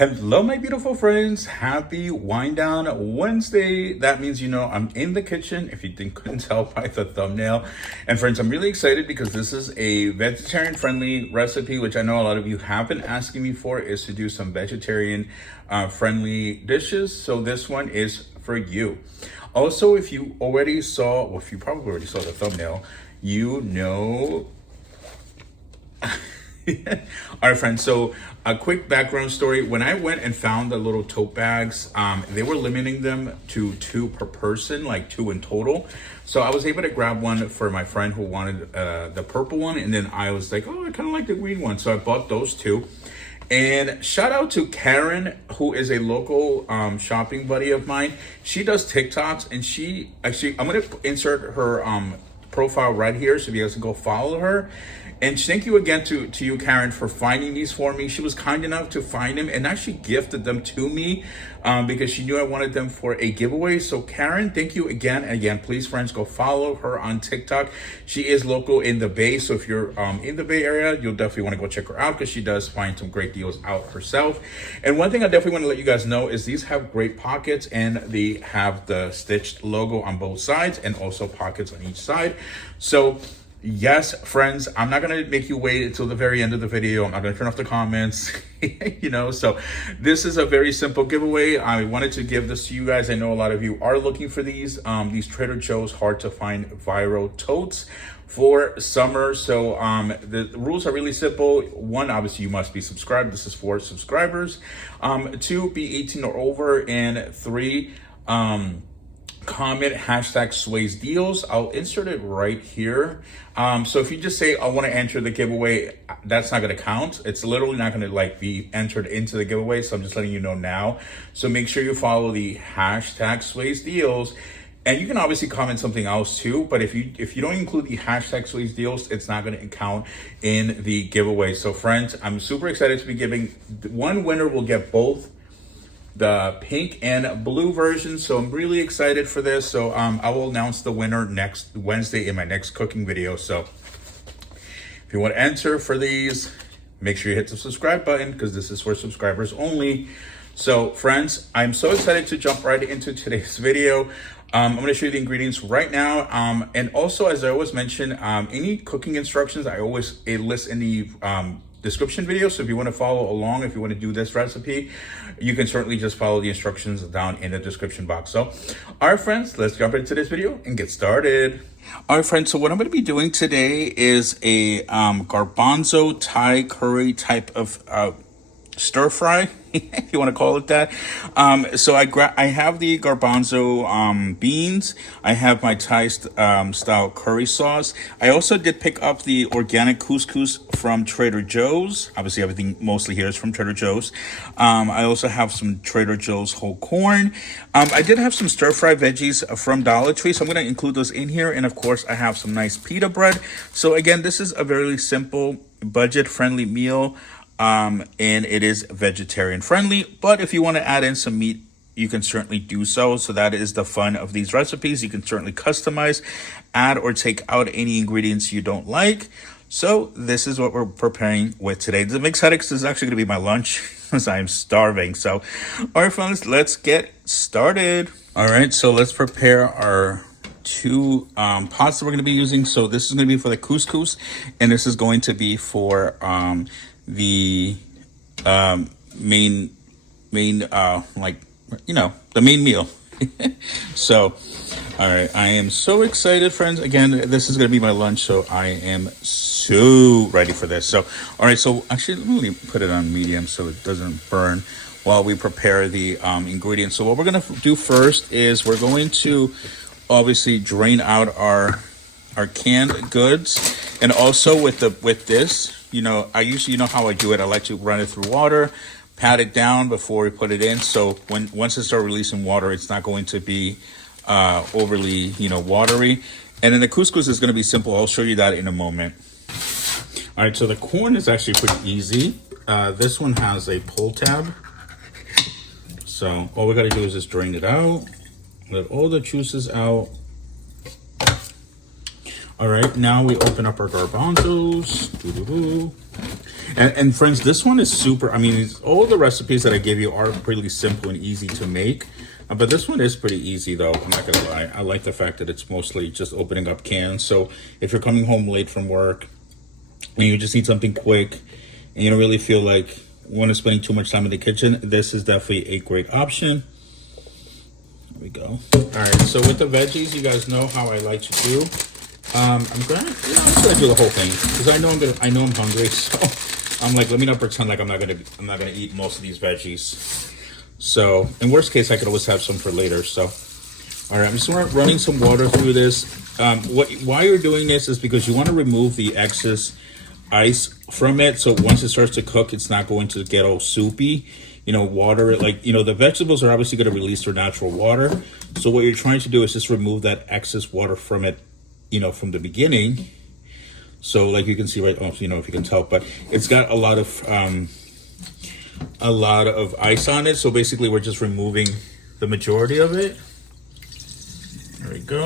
Hello, my beautiful friends. Happy Wind Down Wednesday. That means, I'm in the kitchen, if you couldn't tell by the thumbnail. And friends, I'm really excited because this is a vegetarian friendly recipe, which I know a lot of you have been asking me for, is to do some vegetarian friendly dishes. So this one is for you. Also, if you already saw, well, if you probably already saw the thumbnail, you know. All right, friends, so a quick background story. When I went and found the little tote bags, they were limiting them to 2 per person, like 2 in total. So I was able to grab one for my friend who wanted the purple one, and then I was like, oh, I kind of like the green one. So I bought those 2. And shout out to Karen, who is a local shopping buddy of mine. She does TikToks, and she actually, I'm going to insert her profile right here so you guys can go follow her. And thank you again to you, Karen, for finding these for me. She was kind enough to find them and actually gifted them to me because she knew I wanted them for a giveaway. So Karen, thank you again. And again, please, friends, go follow her on TikTok. She is local in the Bay. So if you're in the Bay Area, you'll definitely want to go check her out because she does find some great deals out herself. And one thing I definitely want to let you guys know is these have great pockets, and they have the stitched logo on both sides and also pockets on each side. So yes, friends, I'm not going to make you wait until the very end of the video. I'm not going to turn off the comments, so this is a very simple giveaway. I wanted to give this to you guys. I know a lot of you are looking for these Trader Joe's hard to find viral totes for summer. So the rules are really simple. 1, obviously you must be subscribed. This is for subscribers. 2, be 18 or over, and 3, comment #swaysdeals. I'll insert it right here. So if you just say I want to enter the giveaway, that's not going to count. It's literally not going to be entered into the giveaway. So I'm just letting you know now. So make sure you follow the #swaysdeals. And you can obviously comment something else too, but if you don't include the #swaysdeals, it's not going to count in the giveaway. So friends, I'm super excited to be giving one winner. Will get both the pink and blue version, so I'm really excited for this. So I will announce the winner next Wednesday in my next cooking video. So if you want to enter for these, make sure you hit the subscribe button because this is for subscribers only. So friends, I'm so excited to jump right into today's video. I'm going to show you the ingredients right now. And also, as I always mention, any cooking instructions I always list in the description video. So if you want to follow along, if you want to do this recipe, you can certainly just follow the instructions down in the description box. So all right, friends, let's jump into this video and get started. All right, friends, so what I'm going to be doing today is a garbanzo Thai curry type of stir fry, if you want to call it that. So I have the garbanzo beans. I have my Thai style curry sauce. I also did pick up the organic couscous from Trader Joe's. Obviously, everything mostly here is from Trader Joe's. I also have some Trader Joe's whole corn. I did have some stir fry veggies from Dollar Tree, so I'm going to include those in here. And of course, I have some nice pita bread. So again, this is a very simple, budget-friendly meal. And it is vegetarian friendly, but if you want to add in some meat, you can certainly do so. So that is the fun of these recipes. You can certainly customize, add or take out any ingredients you don't like. So this is what we're preparing with today. I'm excited because this is actually going to be my lunch because I'm starving. So, all right, friends, let's get started. All right, so let's prepare our 2 pots that we're going to be using. So this is going to be for the couscous, and this is going to be for the main the main meal. So all right, I am so excited, friends. Again, this is going to be my lunch, so I am so ready for this. So all right, so actually let me put it on medium so it doesn't burn while we prepare the ingredients. So what we're going to do first is we're going to obviously drain out our canned goods. And also with this, I usually, how I do it. I like to run it through water, pat it down before we put it in. So once it starts releasing water, it's not going to be overly, watery. And then the couscous is going to be simple. I'll show you that in a moment. All right, so the corn is actually pretty easy. This one has a pull tab. So all we got to do is just drain it out, let all the juices out. All right, now we open up our garbanzos. And friends, this one is super. I mean, all the recipes that I gave you are pretty simple and easy to make. But this one is pretty easy, though. I'm not gonna lie. I like the fact that it's mostly just opening up cans. So if you're coming home late from work and you just need something quick and you don't really feel like you want to spend too much time in the kitchen, this is definitely a great option. There we go. All right. So with the veggies, you guys know how I like to do. I'm just gonna do the whole thing because I know I'm hungry. So I'm like, let me not pretend like I'm not gonna eat most of these veggies. So, in worst case, I could always have some for later. So, all right, I'm just running some water through this. Why you're doing this is because you want to remove the excess ice from it. So once it starts to cook, it's not going to get all soupy. You know, water, like, you know, the vegetables are obviously going to release their natural water. So what you're trying to do is just remove that excess water from it, you know, from the beginning. So like you can see right off, you know, if you can tell, but it's got a lot of ice on it. So basically we're just removing the majority of it. There we go.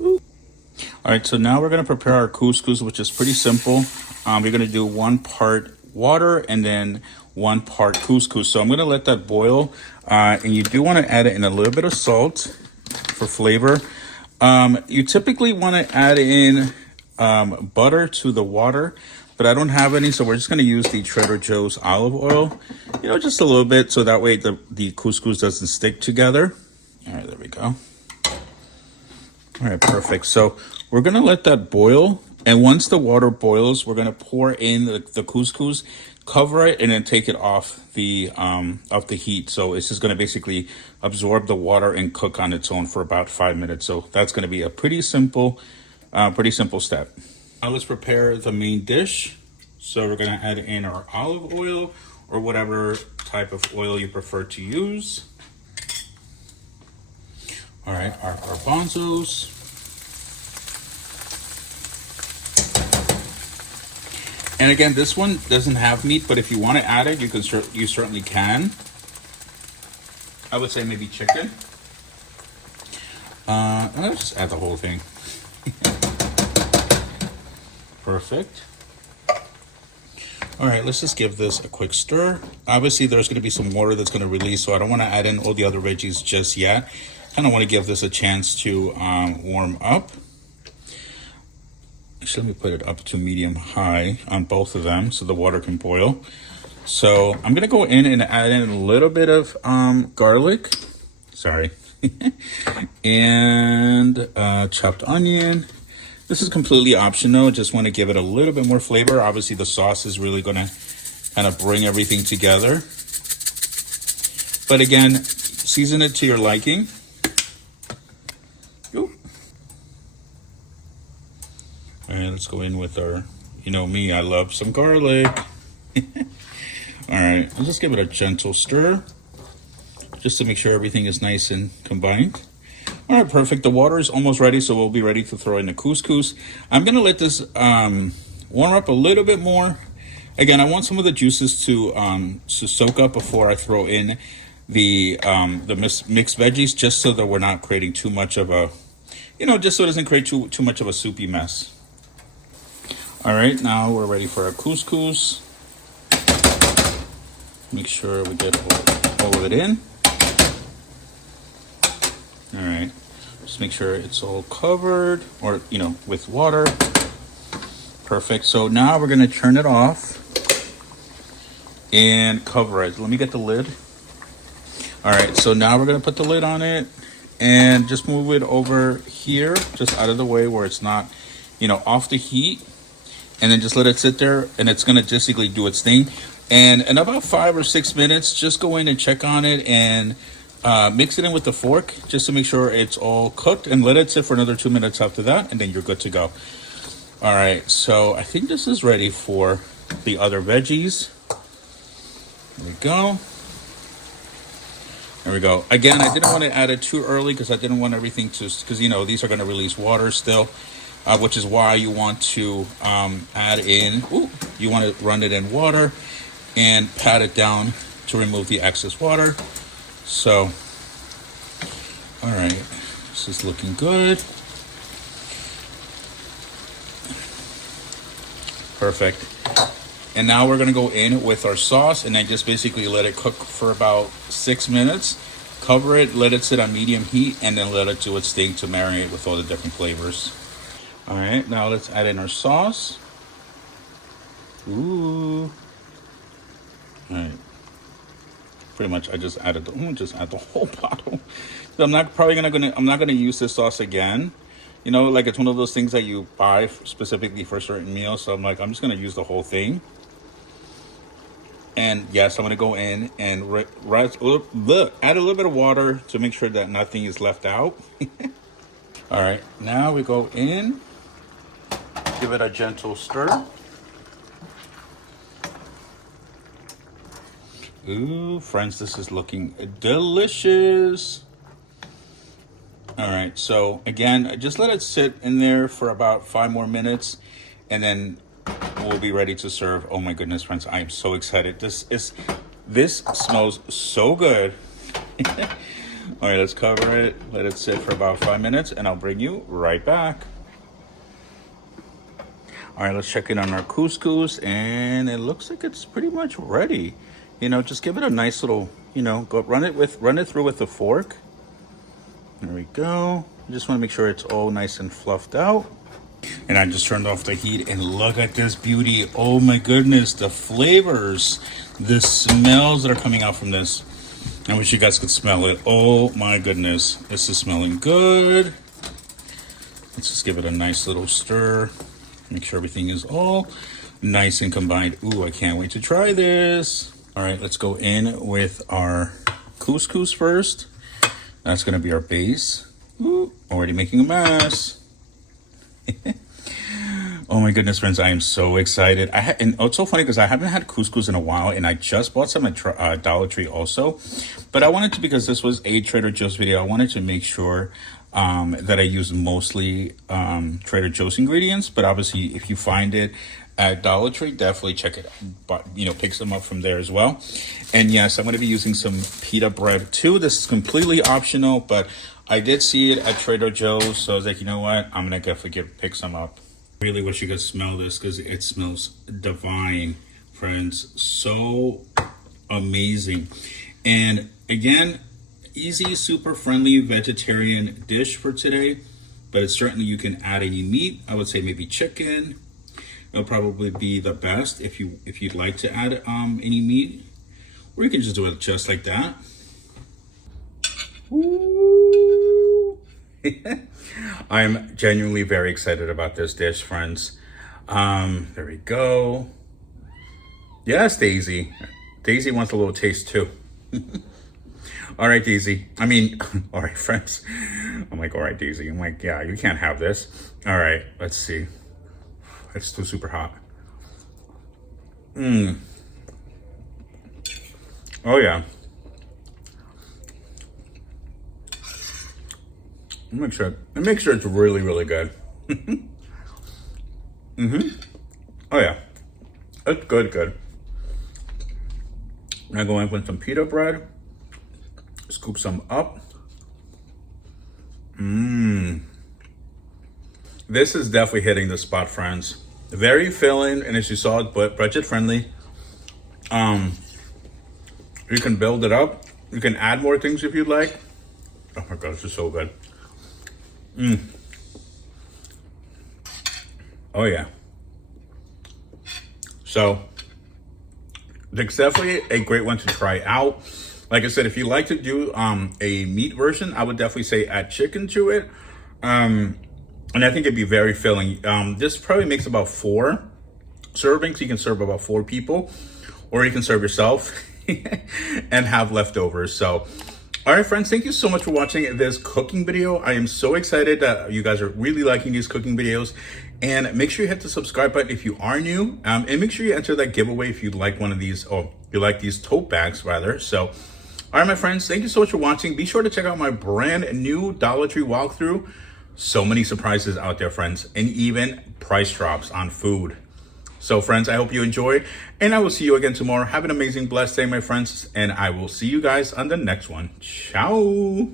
All right, so now we're going to prepare our couscous, which is pretty simple. We're going to do 1 part water and then 1 part couscous. So I'm going to let that boil, and you do want to add in a little bit of salt for flavor. You typically want to add in butter to the water, but I don't have any, so we're just going to use the Trader Joe's olive oil, you know, just a little bit, so that way the couscous doesn't stick together. All right, there we go. All right, perfect. So we're going to let that boil, and once the water boils, we're going to pour in the couscous, cover it, and then take it off the heat. So it's just going to basically absorb the water and cook on its own for about 5 minutes. So that's going to be a pretty simple step. Now let's prepare the main dish. So we're going to add in our olive oil or whatever type of oil you prefer to use. All right, our garbanzos. And again, this one doesn't have meat, but if you want to add it, you certainly can. I would say maybe chicken. Let's just add the whole thing. Perfect. All right, let's just give this a quick stir. Obviously, there's going to be some water that's going to release, so I don't want to add in all the other veggies just yet. Kind of want to give this a chance to warm up. Actually, let me put it up to medium-high on both of them so the water can boil. So I'm going to go in and add in a little bit of garlic. Sorry. And chopped onion. This is completely optional. Just want to give it a little bit more flavor. Obviously, the sauce is really going to kind of bring everything together. But again, season it to your liking. Ooh. All right, let's go in with our, you know me, I love some garlic. All right, I'll just give it a gentle stir just to make sure everything is nice and combined. All right, perfect. The water is almost ready, so we'll be ready to throw in the couscous. I'm going to let this warm up a little bit more. Again, I want some of the juices to soak up before I throw in the mixed veggies, just so that we're not creating too much of a, you know, just so it doesn't create too much of a soupy mess. All right, now we're ready for our couscous. Make sure we get all of it in. All right, just make sure it's all covered, or, you know, with water. Perfect. So now we're gonna turn it off and cover it. Let me get the lid. All right, so now we're gonna put the lid on it and just move it over here, just out of the way where it's not, you know, off the heat. And then just let it sit there, and it's gonna basically do its thing. And in about 5 or 6 minutes, just go in and check on it and mix it in with the fork just to make sure it's all cooked, and let it sit for another 2 minutes after that, and then you're good to go. All right, so I think this is ready for the other veggies. There we go. There we go. Again, I didn't want to add it too early because I didn't want everything to, because, you know, these are going to release water still, which is why you want to add in, you want to run it in water and pat it down to remove the excess water. So, all right, this is looking good. Perfect. And now we're gonna go in with our sauce and then just basically let it cook for about 6 minutes. Cover it, let it sit on medium heat, and then let it do its thing to marinate with all the different flavors. All right, now let's add in our sauce. Ooh. All right. Pretty much, I just added. I'm gonna just add the whole bottle. I'm not gonna use this sauce again. You know, like it's one of those things that you buy specifically for certain meals. So I'm like, I'm just gonna use the whole thing. And yes, I'm gonna go in and add a little bit of water to make sure that nothing is left out. All right, now we go in, give it a gentle stir. Ooh, friends, this is looking delicious. All right, so again, just let it sit in there for about 5 more minutes, and then we'll be ready to serve. Oh my goodness, friends, I am so excited. This smells so good. All right, let's cover it, let it sit for about 5 minutes, and I'll bring you right back. All right, let's check in on our couscous, and it looks like it's pretty much ready. You know, just give it a nice little, you know, go run it through with a fork. There we go. I just want to make sure it's all nice and fluffed out. And I just turned off the heat, and look at this beauty. Oh my goodness, the flavors, the smells that are coming out from this. I wish you guys could smell it. Oh my goodness, this is smelling good. Let's just give it a nice little stir. Make sure everything is all nice and combined. Ooh, I can't wait to try this. All right, let's go in with our couscous first. That's gonna be our base. Ooh, already making a mess. Oh my goodness, friends, I am so excited. And it's so funny because I haven't had couscous in a while, and I just bought some at Dollar Tree also. But I wanted to, because this was a Trader Joe's video, I wanted to make sure that I use mostly Trader Joe's ingredients. But obviously, if you find it at Dollar Tree, definitely check it out. But, you know, pick some up from there as well. And yes, I'm going to be using some pita bread too. This is completely optional, but I did see it at Trader Joe's, so I was like, you know what? I'm going to definitely pick some up. Really wish you could smell this because it smells divine, friends. So amazing. And again, easy, super friendly vegetarian dish for today. But it's certainly, you can add any meat. I would say maybe chicken. It'll probably be the best if you'd like to add any meat. Or you can just do it just like that. Ooh. I'm genuinely very excited about this dish, friends. There we go. Yes, Daisy. Daisy wants a little taste too. All right, Daisy. I mean, all right, friends. I'm like, all right, Daisy. I'm like, yeah, you can't have this. All right, let's see. It's still super hot. Oh yeah. Make sure it's really, really good. Oh yeah, it's good. Now go in with some pita bread. Scoop some up. This is definitely hitting the spot, friends. Very filling, and as you saw, but budget friendly. You can build it up. You can add more things if you'd like. Oh my god, this is so good. Oh yeah. So it's definitely a great one to try out. Like I said, if you like to do a meat version, I would definitely say add chicken to it. And I think it'd be very filling. This probably makes about 4 servings. You can serve about 4 people, or you can serve yourself and have leftovers. So all right, friends, thank you so much for watching this cooking video. I am so excited that you guys are really liking these cooking videos. And make sure you hit the subscribe button if you are new. And make sure you enter that giveaway if you'd like one of these, or you like these tote bags rather. So, all right, my friends, thank you so much for watching. Be sure to check out my brand new Dollar Tree walkthrough. So many surprises out there, friends, and even price drops on food. So friends, I hope you enjoyed, and I will see you again tomorrow. Have an amazing, blessed day, my friends, and I will see you guys on the next one. Ciao.